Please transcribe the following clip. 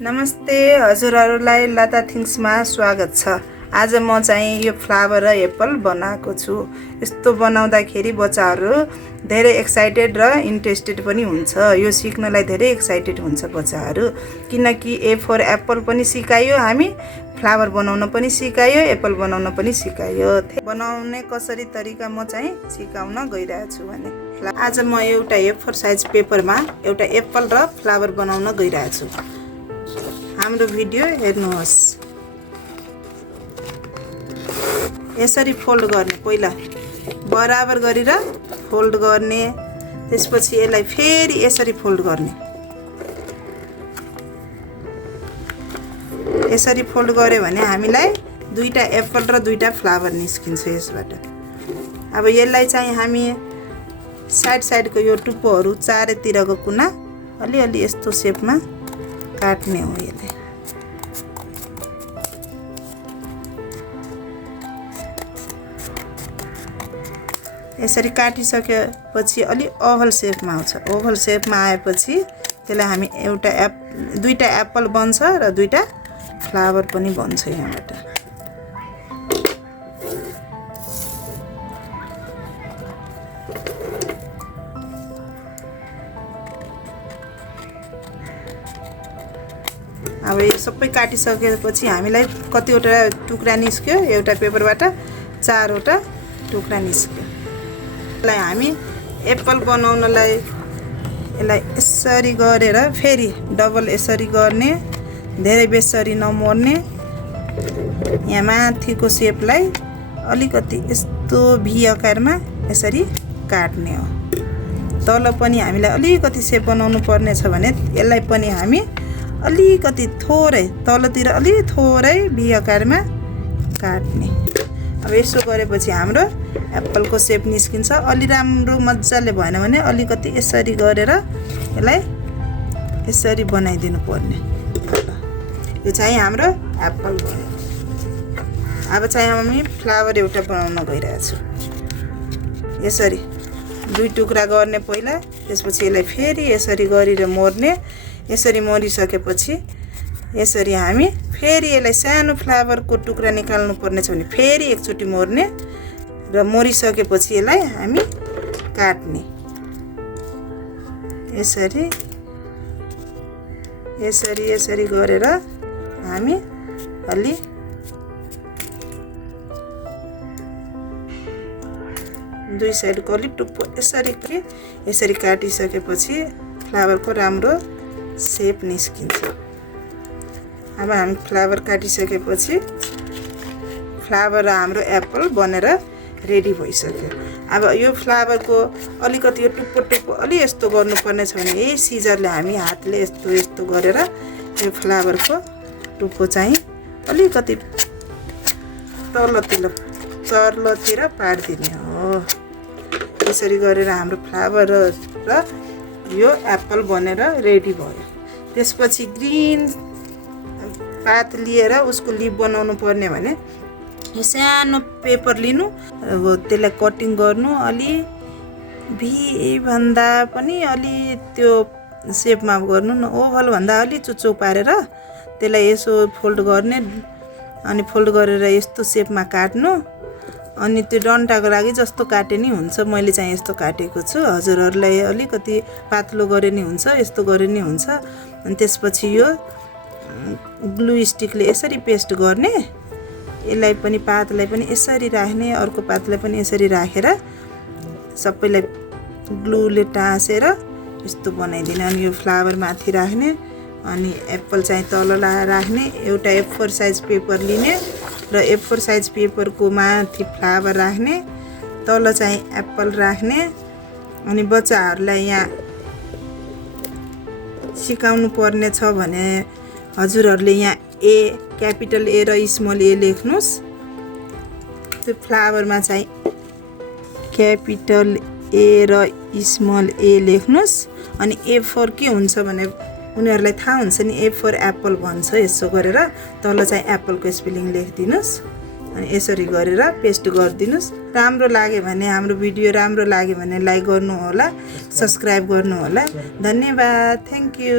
नमस्ते हजुरहरूलाई लता थिङ्समा स्वागत छ। आज म चाहिँ यो फ्लावर र एप्पल बनाएको छु। यस्तो बनाउँदाखेरि बच्चाहरू धेरै एक्साइटेड र इन्ट्रेस्टेड पनि हुन्छ। यो सिक्नलाई धेरै एक्साइटेड हुन्छ बच्चाहरू, किनकि ए फर एप्पल पनि सिकायो, हामी फ्लावर बनाउन पनि सिकायो, एप्पल बनाउन पनि सिकायो। बनाउने कसरी तरिका म चाहिँ सिकाउन गइरहेको छु भने आज म एउटा A4 साइज पेपरमा एउटा एप्पल र फ्लावर बनाउन गइरहेको छु। हाम्रो भिडियो हेर्नुहोस्। यसरी फोल्ड गर्ने, पहिला बराबर गरेर फोल्ड गर्ने, त्यसपछि यसलाई फेरि यसरी फोल्ड गर्ने। यसरी फोल्ड गर्यो भने हामीलाई दुईटा एप्पल र दुईटा फ्लावर निस्किन्छ यसबाट। अब यसलाई चाहिँ हामी साइड साइडको यो टुप्पोहरू चारैतिरको कुना अलिअलि यस्तो सेपमा काट्ने हो। यसले यसरी काटिसकेपछि अलि ओभल सेपमा आउँछ। ओभल सेपमा आएपछि त्यसलाई हामी दुईटा एप्पल बन्छ र दुईटा फ्लावर पनि बन्छ यहाँबाट। अब यो सबै काटिसकेपछि हामीलाई कतिवटा टुक्रा निस्क्यो, एउटा पेपरबाट चारवटा टुक्रा निस्क्यो। यसलाई हामी एप्पल बनाउनलाई यसलाई यसरी गरेर फेरि डबल यसरी गर्ने, धेरै बेसरी नमोर्ने। यहाँ माथिको सेपलाई अलिकति यस्तो भी आकारमा यसरी काट्ने हो। तल पनि हामीलाई अलिकति सेप बनाउनु पर्ने छ भने यसलाई पनि हामी अलिकति थोरै तलतिर अलि थोरै भी आकारमा काट्ने। अब यसो गरेपछि हाम्रो एप्पलको सेप निस्किन्छ। अलि राम्रो मजाले भएन भने अलिकति यसरी गरेर यसलाई यसरी बनाइदिनु पर्ने। यो चाहिँ हाम्रो एप्पल भयो। अब चाहिँ हामी फ्लावर एउटा बनाउन गइरहेको छु। यसरी दुई टुक्रा गर्ने पहिला, त्यसपछि यसलाई फेरि यसरी गरेर मोर्ने। यसरी मोरिसकेपछि यसरी हामी फेरि यसलाई सानो फ्लावरको टुक्रा निकाल्नु पर्ने छ भने फेरि एकचोटि मोर्ने र मोरिसकेपछि यसलाई हामी काट्ने। यसरी यसरी यसरी गरेर हामी अलि दुई साइडको अलि टुप्पो यसरी काटिसकेपछि फ्लावरको राम्रो सेप निस्किन्छ। अब हामी फ्लावर काटिसकेपछि फ्लावर र हाम्रो एप्पल बनेर रेडी भइसक्यो। अब यो फ्लावरको अलिकति यो टुप्पो अलि यस्तो गर्नुपर्ने छ भने यही सिजरले हामी हातले यस्तो गरेर यो फ्लावरको टुप्पो चाहिँ अलिकति तलतिर पारिदिने हो। यसरी गरेर हाम्रो फ्लावर र यो एप्पल बनेर रेडी भयो। त्यसपछि ग्रीन पात लिएर उसको लिप बनाउनु पर्ने भने यो सानो पेपर लिनु, त्यसलाई कटिङ गर्नु, अलि भी भन्दा पनि अलि त्यो सेपमा गर्नु न, ओभल भन्दा अलि चुच्चो पारेर त्यसलाई यसो फोल्ड गर्ने, अनि फोल्ड गरेर यस्तो सेपमा काट्नु। अनि त्यो डन्टाको लागि जस्तो काटे नि हुन्छ। मैले चाहिँ यस्तो काटेको छु। हजुरहरूलाई अलिकति पातलो गरे नि हुन्छ, यस्तो गरे नि हुन्छ। अनि त्यसपछि यो ग्लु स्टिकले यसरी पेस्ट गर्ने। यसलाई पनि पातलाई पनि यसरी राख्ने, अर्को पातलाई पनि यसरी राखेर सबैलाई ग्लुले टाँसेर यस्तो बनाइदिने। अनि यो फ्लावर माथि राख्ने, अनि एप्पल चाहिँ तल राख्ने। एउटा A4 साइज पेपर लिने र A4 साइज पेपरको माथि फ्लावर राख्ने, तल चाहिँ एप्पल राख्ने। अनि बच्चाहरूलाई यहाँ सिकाउनु पर्ने छ भने हजुरहरूले यहाँ क्यापिटल ए र स्मल ए लेख्नुहोस्। त्यो फ्लावरमा चाहिँ क्यापिटल ए र स्मल ए लेख्नुहोस्। अनि A4 के हुन्छ भने उनीहरूलाई थाहा हुन्छ नि, A4 एप्पल भन्छ। यसो गरेर तल चाहिँ एप्पलको स्पेलिङ लेखिदिनुहोस्। अनि यसरी गरेर पेस्ट गरिदिनुहोस्। राम्रो लाग्यो भने, हाम्रो भिडियो राम्रो लाग्यो भने लाइक गर्नु होला, सब्स्क्राइब गर्नु होला। धन्यवाद, थ्याङ्क यू।